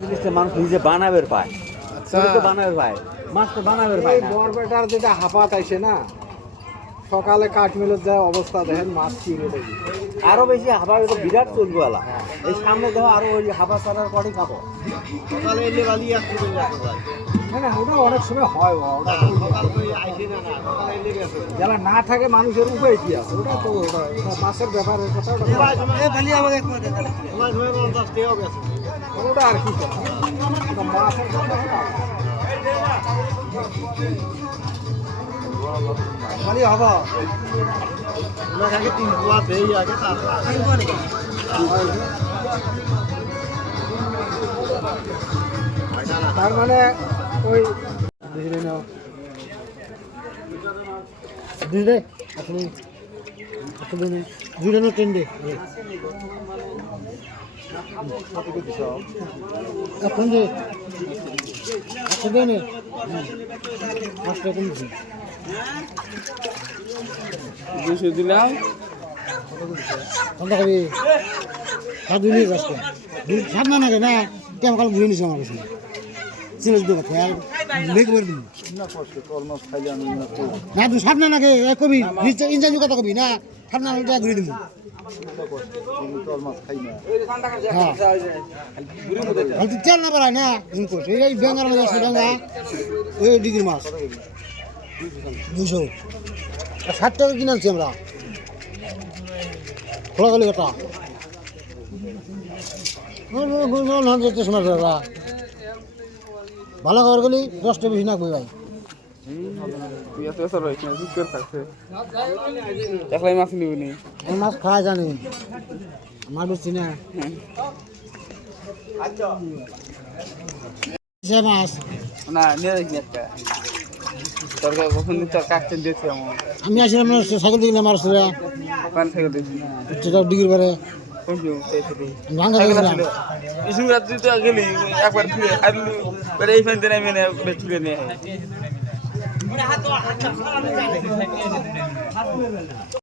জিনিসটা মানুষ নিজে বানাবের পায়। আচ্ছা তো বানাবের পায়, মাছ তো বানাবের পায় না। বরপেটার যেটা হাফাত আইছে না, সকালে কাঠমিলের যা অবস্থা দেখেন, মাছ কি রেটে আরো বেশি হাবা তো বিরাট চলবে আলা। এই সামনে দেখো আরো ওই হাবা ছাড়ার পরই খাবো। সকালে এলে বালি আসতে ভাই। না না, ওটা অনেক সময় হয়, ওটা সকাল করে আইসি না না, সকালে এলে গেছে। যারা না থাকে মানুষের উপায় কি আছে, ওটা তো ওটা মাছের ব্যাপারের কথা, ওটা বালি আমাকে তোমার ধরে 50 টাকাও গেছে। ওটা আর কি কথা, ওটা মাছের কথা না। বালি হবা ওনার আগে 3 পোয়া দেই আগে তারপর 3 পোয়া নাকি তার মানে ওই বুঝলে না, বুঝলে আপনি আসলে বুঝলে না টেন্ডে এখন যে আসলে না আসলে কোন দুশো দিলাম কোনটা খাবি সাত দিনই আসছে সাত না নাকি না কেমন কাল বুঝে নিছে আমার কাছে সিরিয়াস দেবো আর লেগ করে দিন না তুই সাত না নাকি কবি ইনজানি কথা কবি না সাত না নাকি ঘুরে দিব হ্যাঁ তুই তেল না পারায় না এই বেঙ্গার মাছ আছে বেঙ্গা ওই ডিগ্রি মাছ 200 60 টাকা কিনে আনছি আমরা খোলা গেলে কথা ভালো খবর গেলি 10 টাকা বেশি না কই ভাই একলাই মাছ নিবি আমি মাছ খাওয়া জানি মাছ বেশি না সে মাছ না নিয়ে দেখি একটা তরকারি কখন তোর কাটতে দিয়েছে আমার আমি আসলাম না সাইকেল দিয়ে আমার আসলে ওখান থেকে দেখি সেটা ডিগ্রি বারে ভাঙা গেছিলাম ইসু রাত্রি তো গেলি একবার ফিরে হারলু এই ফ্যান দিয়ে নেমে তুলে নিয়ে